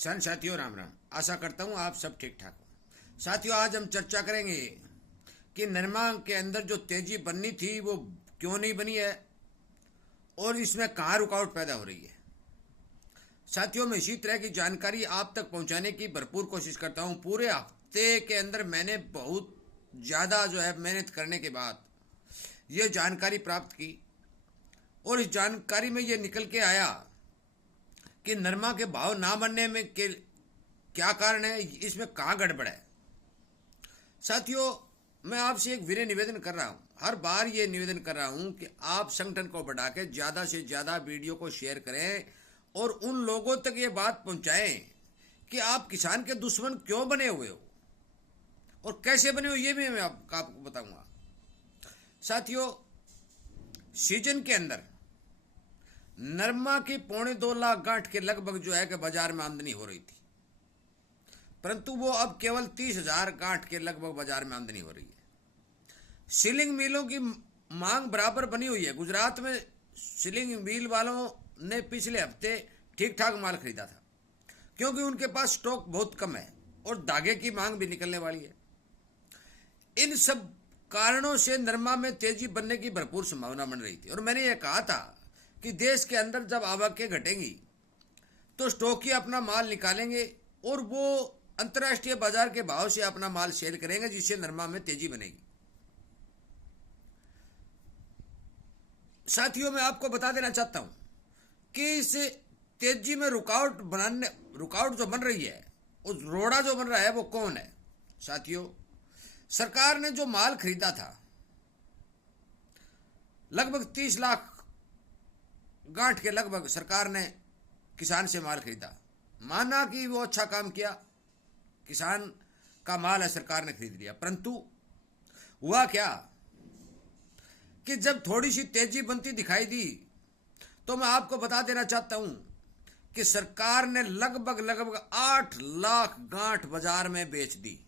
किसान साथियों राम राम। आशा करता हूँ आप सब ठीक ठाक हो। साथियों, आज हम चर्चा करेंगे कि नरमा के अंदर जो तेजी बननी थी वो क्यों नहीं बनी है और इसमें कहाँ रुकावट पैदा हो रही है। साथियों, मैं इसी तरह की जानकारी आप तक पहुंचाने की भरपूर कोशिश करता हूं। पूरे हफ्ते के अंदर मैंने बहुत ज़्यादा मेहनत करने के बाद ये जानकारी प्राप्त की और इस जानकारी में ये निकल के आया कि नरमा के भाव ना बनने में के क्या कारण है, इसमें कहाँ गड़बड़ है। साथियों, मैं आपसे एक विनय निवेदन कर रहा हूँ, हर बार ये निवेदन कर रहा हूँ कि आप संगठन को बढ़ा के ज़्यादा से ज़्यादा वीडियो को शेयर करें और उन लोगों तक ये बात पहुँचाएं कि आप किसान के दुश्मन क्यों बने हुए हो और कैसे बने हो, ये भी मैं आपको बताऊँगा। साथियों, सीजन के अंदर नरमा की 2.25 लाख गांठ के लगभग कि बाजार में आमदनी हो रही थी, परंतु वो अब केवल 30,000 गांठ के लगभग बाजार में आमदनी हो रही है। सीलिंग मिलों की मांग बराबर बनी हुई है। गुजरात में सीलिंग मिल वालों ने पिछले हफ्ते ठीक ठाक माल खरीदा था क्योंकि उनके पास स्टॉक बहुत कम है और धागे की मांग भी निकलने वाली है। इन सब कारणों से नरमा में तेजी बनने की भरपूर संभावना बन रही थी और मैंने ये कहा था कि देश के अंदर जब आवकें घटेंगी तो स्टॉकी अपना माल निकालेंगे और वो अंतर्राष्ट्रीय बाजार के भाव से अपना माल सेल करेंगे, जिससे नरमा में तेजी बनेगी। साथियों, मैं आपको बता देना चाहता हूं कि इस तेजी में रुकावट जो बन रही है, उस रोड़ा जो बन रहा है वो कौन है। साथियों, सरकार ने जो माल खरीदा था, लगभग 30 लाख गांठ के लगभग सरकार ने किसान से माल खरीदा। माना कि वो अच्छा काम किया, किसान का माल है, सरकार ने खरीद लिया, परंतु हुआ क्या कि जब थोड़ी सी तेजी बनती दिखाई दी तो मैं आपको बता देना चाहता हूं कि सरकार ने लगभग 8 लाख गांठ बाजार में बेच दी।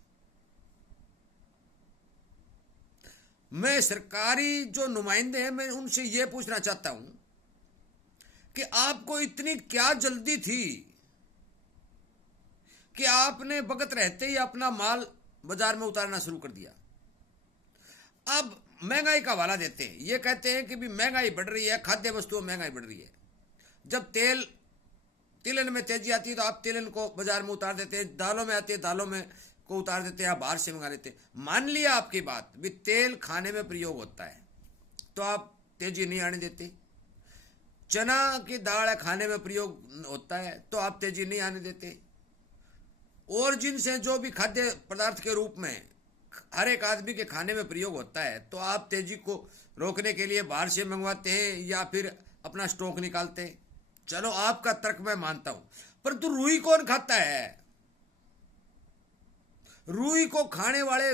मैं सरकारी जो नुमाइंदे हैं, मैं उनसे यह पूछना चाहता हूं कि आपको इतनी क्या जल्दी थी कि आपने वक्त रहते ही अपना माल बाजार में उतारना शुरू कर दिया। अब महंगाई का हवाला देते हैं, ये कहते हैं कि भी महंगाई बढ़ रही है, खाद्य वस्तुओं में महंगाई बढ़ रही है। जब तिलन में तेजी आती है तो आप तिलन को बाजार में उतार देते हैं, दालों में आती है दालों में को उतार देते हैं, आप बाहर से मंगा लेते हैं। मान लिया आपकी बात, भी तेल खाने में प्रयोग होता है तो आप तेजी नहीं आने देते। चना की दाल खाने में प्रयोग होता है तो आप तेजी नहीं आने देते। और जिनसे जो भी खाद्य पदार्थ के रूप में हर एक आदमी के खाने में प्रयोग होता है तो आप तेजी को रोकने के लिए बाहर से मंगवाते हैं या फिर अपना स्टॉक निकालते हैं। चलो, आपका तर्क मैं मानता हूं, परंतु रुई कौन खाता है? रुई को खाने वाले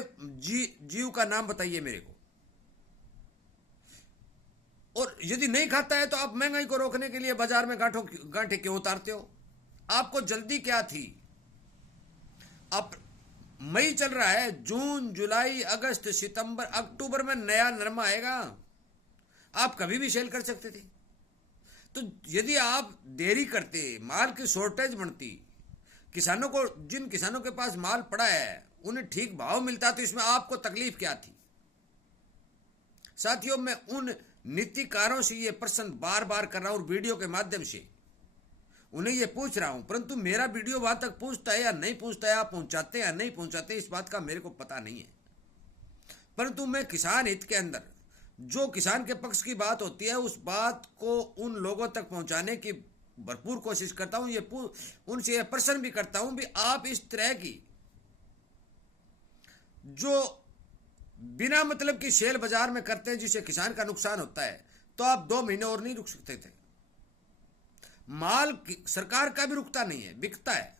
जीव का नाम बताइए मेरे को। और यदि नहीं खाता है तो आप महंगाई को रोकने के लिए बाजार में गांठे क्यों उतारते हो? आपको जल्दी क्या थी? अब मई चल रहा है, जून, जुलाई, अगस्त, सितंबर, अक्टूबर में नया नरमा आएगा, आप कभी भी सेल कर सकते थे। तो यदि आप देरी करते, माल की शॉर्टेज बनती, किसानों को, जिन किसानों के पास माल पड़ा है उन्हें ठीक भाव मिलता, तो इसमें आपको तकलीफ क्या थी? साथियों, मैं उन नीतिकारों से ये प्रश्न बार बार कर रहा हूं और वीडियो के माध्यम से उन्हें ये पूछ रहा हूं, परंतु मेरा वीडियो वहां तक पहुंचता है या नहीं पहुंचता है, आप पहुंचाते हैं या नहीं पहुंचाते, इस बात का मेरे को पता नहीं है। परंतु मैं किसान हित के अंदर जो किसान के पक्ष की बात होती है उस बात को उन लोगों तक पहुंचाने की भरपूर कोशिश करता हूं। उनसे यह प्रश्न भी करता हूं भी आप इस तरह की जो बिना मतलब की सेल बाजार में करते हैं जिससे किसान का नुकसान होता है, तो आप 2 महीने और नहीं रुक सकते थे? माल सरकार का भी रुकता नहीं है, बिकता है,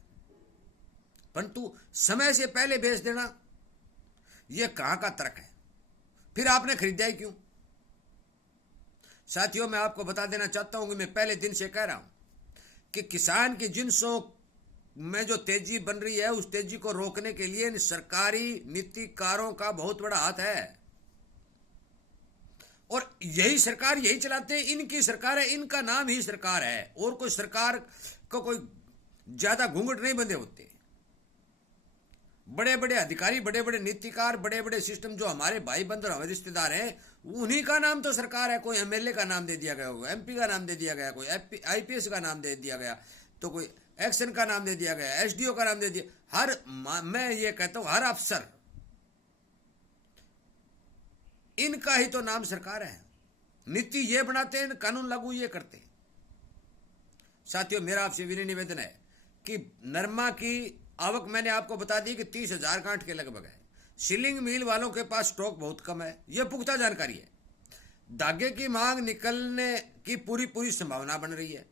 परंतु समय से पहले बेच देना, यह कहां का तर्क है? फिर आपने खरीदा ही क्यों? साथियों, मैं आपको बता देना चाहता हूं कि मैं पहले दिन से कह रहा हूं कि किसान की जिन्सों में जो तेजी बन रही है उस तेजी को रोकने के लिए सरकारी नीतिकारों का बहुत बड़ा हाथ है और यही सरकार यही चलाते हैं। इनकी सरकार है, इनका नाम ही सरकार है और कोई सरकार को कोई ज्यादा घूंघट नहीं बंधे होते। बड़े बड़े अधिकारी, बड़े बड़े नीतिकार, बड़े बड़े सिस्टम जो हमारे भाई बंधु और हमारे रिश्तेदार हैं, उन्हीं का नाम तो सरकार है। कोई एमएलए का नाम दे दिया गया, कोई एमपी का नाम दे दिया गया, कोई आईपीएस का नाम दे दिया गया, तो कोई एक्शन का नाम दे दिया गया, एसडीओ का नाम दे दिया। मैं ये कहता हूं हर अफसर, इनका ही तो नाम सरकार है। नीति ये बनाते हैं, कानून लागू ये करते हैं। साथियों, मेरा आपसे विनय निवेदन है कि नरमा की आवक मैंने आपको बता दी कि 30,000 गांठ के लगभग है। शिलिंग मिल वालों के पास स्टॉक बहुत कम है, यह पुख्ता जानकारी है। धागे की मांग निकलने की पूरी संभावना बन रही है।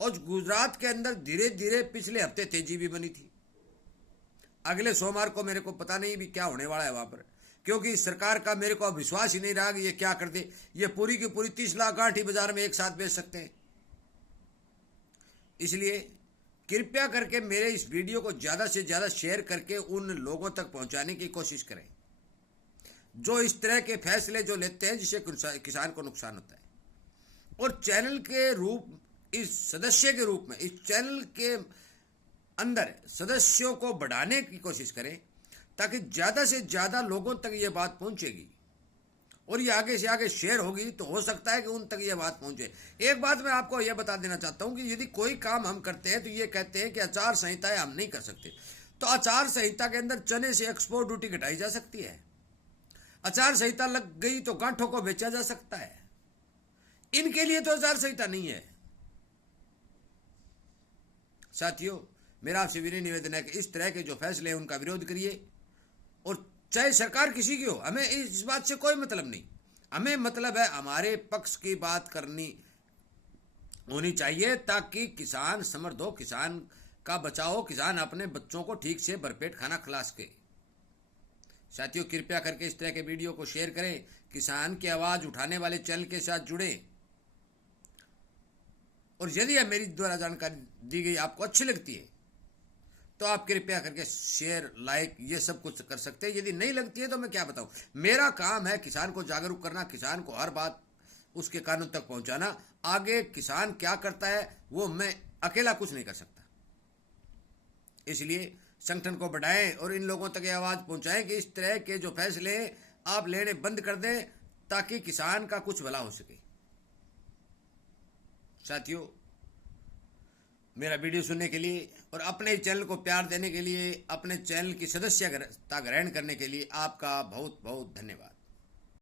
और गुजरात के अंदर धीरे धीरे पिछले हफ्ते तेजी भी बनी थी। अगले सोमवार को मेरे को पता नहीं भी क्या होने वाला है वहां पर, क्योंकि सरकार का मेरे को विश्वास ही नहीं रहा कि ये क्या कर दे। ये पूरी की पूरी 30 लाख गांठ ही बाजार में एक साथ बेच सकते हैं। इसलिए कृपया करके मेरे इस वीडियो को ज़्यादा से ज़्यादा शेयर करके उन लोगों तक पहुंचाने की कोशिश करें जो इस तरह के फैसले जो लेते हैं जिससे किसान को नुकसान होता है। और चैनल के रूप, इस सदस्य के रूप में, इस चैनल के अंदर सदस्यों को बढ़ाने की कोशिश करें ताकि ज़्यादा से ज़्यादा लोगों तक ये बात पहुंचेगी और ये आगे से आगे शेयर होगी तो हो सकता है कि उन तक ये बात पहुंचे। एक बात मैं आपको यह बता देना चाहता हूं कि यदि कोई काम हम करते हैं तो ये कहते हैं कि आचार संहिताएं हम नहीं कर सकते, तो आचार संहिता के अंदर चने से एक्सपोर्ट ड्यूटी घटाई जा सकती है। आचार संहिता लग गई तो गांठों को बेचा जा सकता है। इनके लिए तो आचार संहिता नहीं है। साथियों, मेरा आपसे विनय निवेदन है कि इस तरह के जो फैसले हैं उनका विरोध करिए। और चाहे सरकार किसी की हो, हमें इस बात से कोई मतलब नहीं। हमें मतलब है हमारे पक्ष की बात करनी होनी चाहिए ताकि किसान समृद्ध हो, किसान का बचाव हो, किसान अपने बच्चों को ठीक से भरपेट खाना खिला सके। साथियों, कृपया करके इस तरह के वीडियो को शेयर करें, किसान की आवाज उठाने वाले चैनल के साथ जुड़े। और यदि मेरी द्वारा जानकारी दी गई आपको अच्छी लगती है तो आप कृपया करके शेयर, लाइक ये सब कुछ कर सकते हैं। यदि नहीं लगती है तो मैं क्या बताऊं। मेरा काम है किसान को जागरूक करना, किसान को हर बात उसके कानून तक पहुंचाना। आगे किसान क्या करता है वो मैं अकेला कुछ नहीं कर सकता। इसलिए संगठन को बढ़ाएं और इन लोगों तक ये आवाज पहुंचाएं कि इस तरह के जो फैसले आप लेने बंद कर दें ताकि किसान का कुछ भला हो सके। साथियों, मेरा वीडियो सुनने के लिए और अपने चैनल को प्यार देने के लिए, अपने चैनल की सदस्यता ग्रहण करने के लिए आपका बहुत बहुत धन्यवाद।